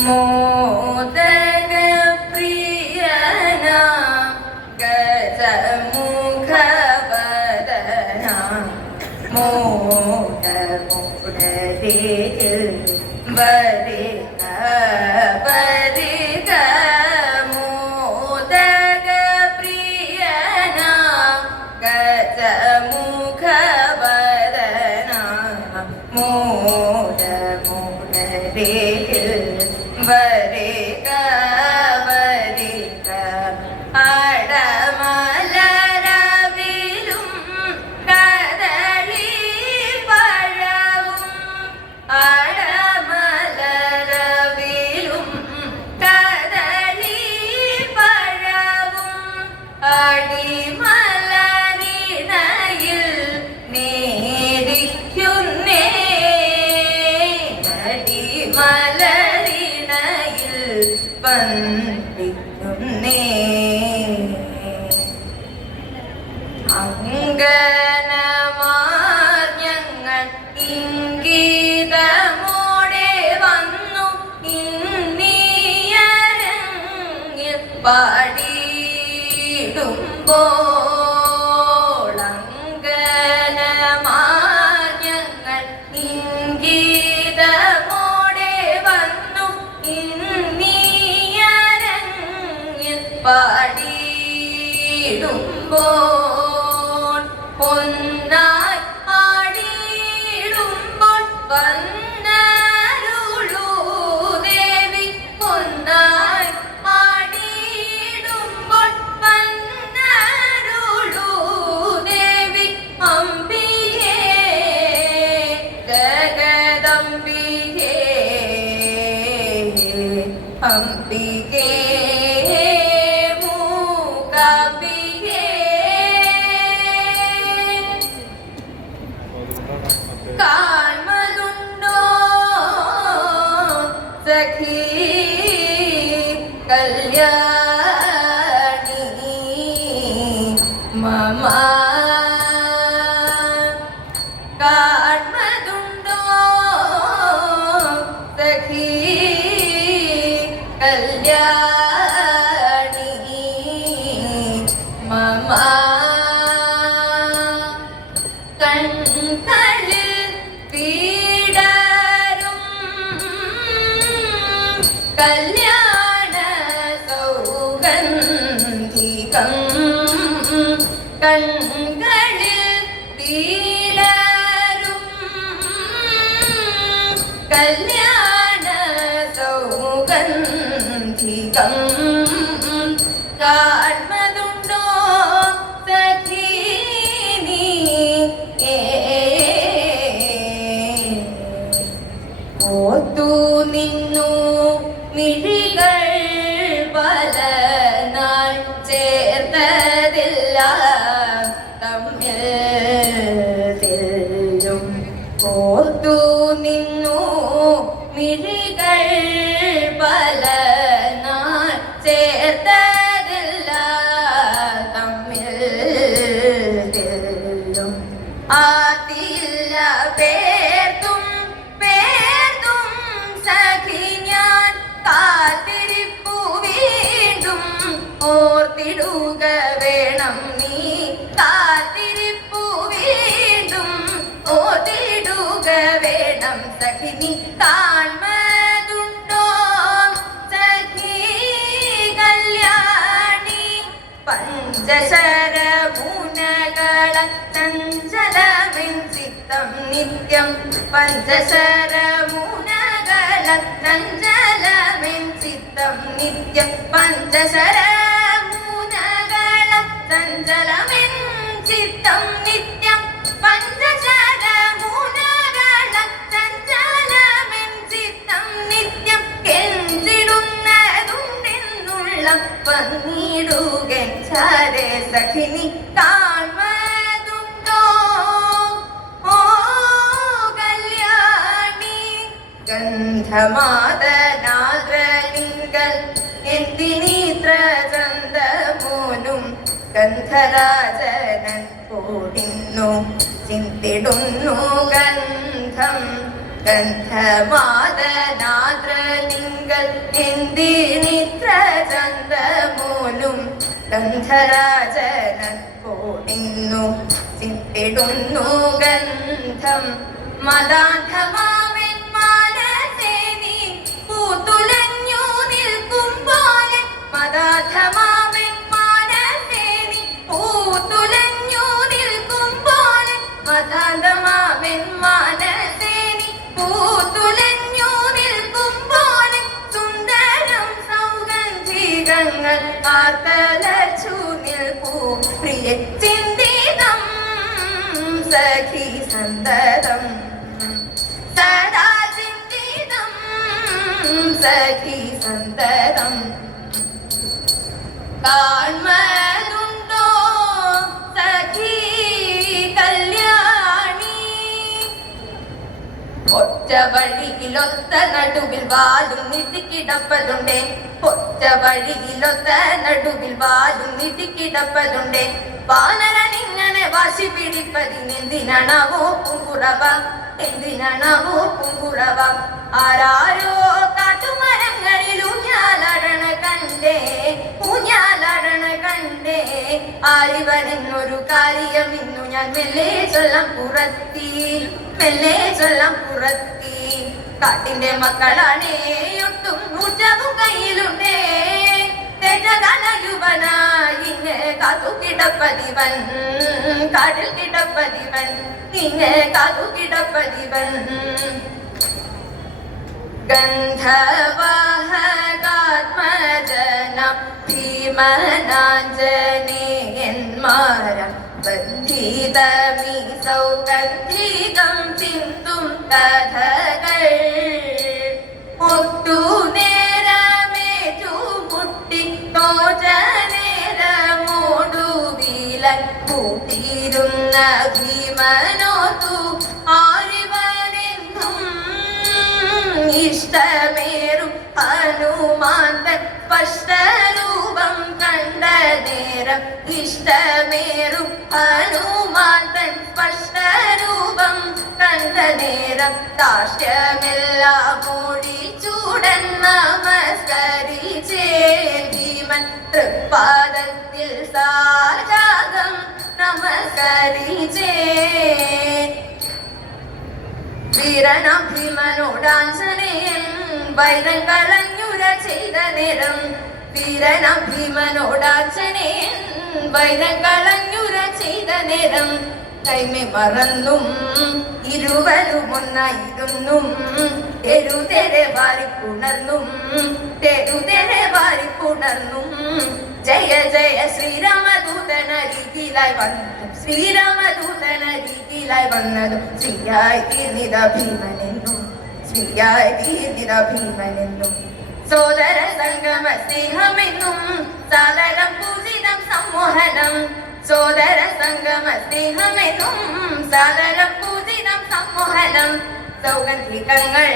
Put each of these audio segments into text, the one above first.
മോദക പ്രിയന ഗജമുഖവദന മോദമുരളിൽ വരിക വരിക മോദക പ്രിയന ഗജമുഖവദന മോദമുരളിൽ വരിക വരിക അടമലരവിലും കദളി പഴവും അടമലരവിലും കദളി പഴവും അടിമലരിണയിൽ നേരിക്കുന്നേ അടിമലരിണയിൽ വന്ദിക്കുന്നേ അങ്കനമാർഞ്ഞങ്ങൾ ഇംഗിതമോടെ വന്നു ഇന്നിയരങ്ങിൽ പാടിയിടുമ്പോൾ അങ്കനമാർഞ്ഞങ്ങൾ ഇംഗിതമോടെ വന്നു ഇന്നിയരങ്ങിൽ പാടിയിടുമ്പോൾ പൊന്നായി ആടിയിടുമ്പോൾ വന്നരുളൂ ദേവി പൊന്നായി ആടിയിടുമ്പോൾ വന്നരുളൂ ദേവി അംബികേ ജഗദംബികേ അംബികേ മൂകാംബികേ കാൺമതുണ്ടോ സഖി കല്യാണി മമ കാൺമതുണ്ടോ സഖി കല്യാണി മമ കൺകളിൽ പീഡരും കല്യാണ സൗഗന്ധികം കൺകളിൽ പീഡരും കല്യാണ സൗഗന്ധികം കാൺമതുണ്ടോ സഖി നീ ഓർത്തു നിന്നു മിഴികൾ പല നാൾ ചേർത്തതില്ല തമ്മിൽ തെല്ലും ഓർത്തു നിന്നു മിഴികൾ പല നാൾ ചേർത്തതില്ല തമ്മിൽ തെല്ലും ആദില്ല പേർത്തും പേർത്തും സഖി ഞാൻ കാത്തിരിപ്പു വീണ്ടും ഓർത്തിടുക വേണം നീ കാത്തിരിപ്പു വീണ്ടും ഓർത്തിടുക വേണം സഖി നീ കാൺമതുണ്ടോ സഖി കല്യാണി പഞ്ചശരമുനകള ചഞ്ചലമിൻ ചിത്തം നിത്യം പഞ്ചശരമുനകള ചഞ്ചലമിൻ ചിത്തം നിത്യം പഞ്ചശരമുനകള ചഞ്ചലമിൻ ചിത്തം നിത്യം പഞ്ചശരമുനകള ചഞ്ചലമിൻ ചിത്തം നിത്യം കെഞ്ചിടുന്നതുണ്ടെന്നുള്ള വന്നിടുകൻ ചാരേ സഖിനി കാൺമതുണ്ടോ ഓ കല്യാണി ഗന്ധമാദനാദ്രലിംഗൽ എന്തിനീത്ര ചന്ദമോനും ഗന്ധരാജനൻ കൂടിന്നു ചിന്തിടുന്നു ഗന്ധം ഗന്ധമാദനാദ്രലിംഗൽ എന്തിനിത്ര ചന്തമൂലും ഗന്ധരാജനൻ പോണിന്നു ചിത്തിടുന്നു ഗന്ധം മദാന്ധമാവൻ മാനസേ നീ പൂത്തുലഞ്ഞു നിൽക്കും പോലെ മദാന്ധമാവൻ മാനസേ നീ പൂത്തുലഞ്ഞു നിൽക്കും പോലെ മദാന്ധമാവൻ മാനസേ നീ പൂത്തുലഞ്ഞു നിൽക്കും പോലെ സുന്ദരം സൗഗന്ധികങ്ങൾ ആർത്തലച്ചു നിൽപ്പൂ പ്രിയ ചിന്തിതം സഖി സന്തതം സദാ ചിന്തിതം സഖി സന്തതം കാൺമതുണ്ടോ സഖി കല്യാണി ഒറ്റ വഴിയിലൊത്ത നടുവിൽ വാലും നീട്ടിക്കിടപ്പതുണ്ടേ ഒറ്റ വഴിയിലൊത്ത നടുവിൽ വാലും നീട്ടിക്കിടപ്പതുണ്ടേ വാനരനിങ്ങനെ വാശി പിടിപ്പതിനെന്തിനാണാവോ പൂങ്കുറവ എന്തിനാണാവോ പൂങ്കുറവ ആരാരോ കാട്ടുമരങ്ങളിൽ ഊഞ്ഞാലടണ കണ്ടേ ഊഞ്ഞാലടണ കണ്ടേ ആരിവനെന്നൊരു കാര്യം ഇന്നു ഞാൻ മെല്ലെ ചൊല്ലാം പുറത്തി മെല്ലെ ചൊല്ലാം പുറത്തി കാട്ടിന്റെ മക്കളാണേ ഒട്ടും ഊറ്റവും കയ്യിലുണ്ടേ യുവനായിങ്ങ് കാത്തു കിടപ്പതിവൻ കാട്ടിൽ കിടപ്പതിവൻ ഇങ്ങ് കാത്തു കിടപ്പതിവൻ ഗന്ധവാഹകാത്മജന ഭീമനാഞ്ജനേയന്മാര ബന്ധിതമീ സൗഗന്ധികം ചിന്തും കഥകൾ ഒട്ടു നേരമേറ്റു മുട്ടി തോജനേരമോടുവിലൻ കൂട്ടിയിരുന്ന ഭീമനോതു ആരിവനെന്നും ഇഷ്ടമേറും ഹനുമാന്തൻ സ്പഷ്ടരൂപം കണ്ട നേരം ഇഷ്ടമേറും ഹനുമാന്തൻ സ്പഷ്ടരൂപം കണ്ട നേരം ദാഷ്ട്യമെല്ലാം ഓടിച്ചൂടൻ നമസ്കരിച്ചേ ഭീമൻ തൃപ്പാദത്തിൽ സാജാതം നമസ്കരിച്ചേ വീരനാം ഭീമനോടാഞ്ജനേയൻ വൈരം കളഞ്ഞുര ചെയ്ത നേരം വീരനാം ഭീമനോടാഞ്ജനേയൻ വൈരം കളഞ്ഞുര ചെയ്ത നേരം കൈമെ മറന്നും ഇരുവരും ഒന്നായിരുന്നും തെരുതെരെ വാരിപ്പുണർന്നും തെരുതെരെ വാരിപ്പുണർന്നും ജയ ജയ ശ്രീരാമദൂതനരികിലായി വന്നതും ശ്രീരാമദൂതനരികിലായി വന്നതും ശ്രീയായി തീർന്നിത ഭീമനെന്നും ശ്രീയായി തീർന്നിത ഭീമനെന്നും സോദര സംഗമ സ്നേഹമെന്നും സാദരം പൂജിതം സമ്മോഹനം സോദര സംഗമ സ്നേഹമെന്നും സാദരം പൂജിതം സമ്മോഹനം സൗഗന്ധികങ്ങൾ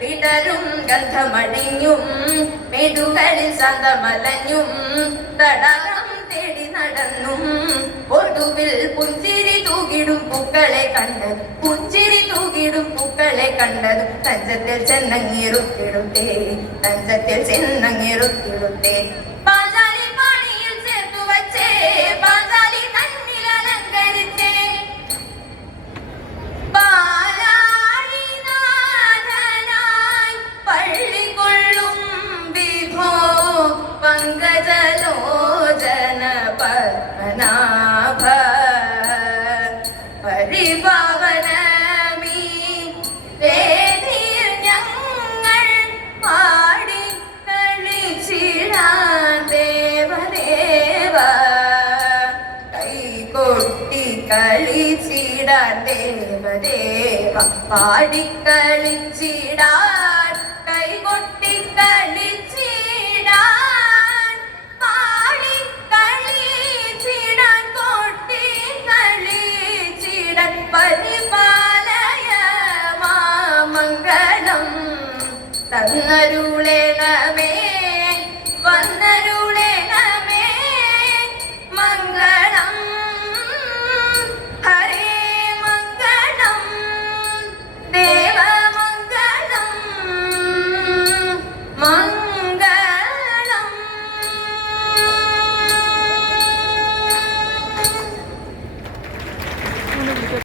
വിടരും ഗന്ധമടിഞ്ഞും മെടുകളിൽ ശാന്തമലഞ്ഞും തടാകം തേടി നടന്നും ഒടുവിൽ പുഞ്ചിരി തൂകിടും പൂക്കളെ കണ്ടത് പുഞ്ചിരി തൂകിടും പൂക്കളെ കണ്ടത് തഞ്ചത്തിൽ ചെന്നങ്ങിറുത്തിടുത്തേ തഞ്ചത്തിൽ ചെന്നങ്ങിറുത്തിടുത്തേ പാഞ്ചാലി പാണിയിൽ ചേർത്തു വച്ചേ പാഞ്ചാലി തന്നിൽ അലങ്കരിച്ചേ പള്ളികൊള്ളും വിഭോ പങ്കജലോചന പത്മനാഭ പരിപാവനമീ വേദിയിൽ ഞങ്ങൾ പാടി കളിച്ചിടാൻ ദേവദേവ കൈകൊട്ടി കളിച്ചിടാൻ ദേവദേവ പാടിക്കളിച്ചിടാൻ കൈകൊട്ടി കളിച്ചിടാൻ പാടിക്കളിച്ചിടാൻ കൊട്ടി കളിച്ചിടാൻ പരിപാലയ മാമംഗളം തന്നരുളേണ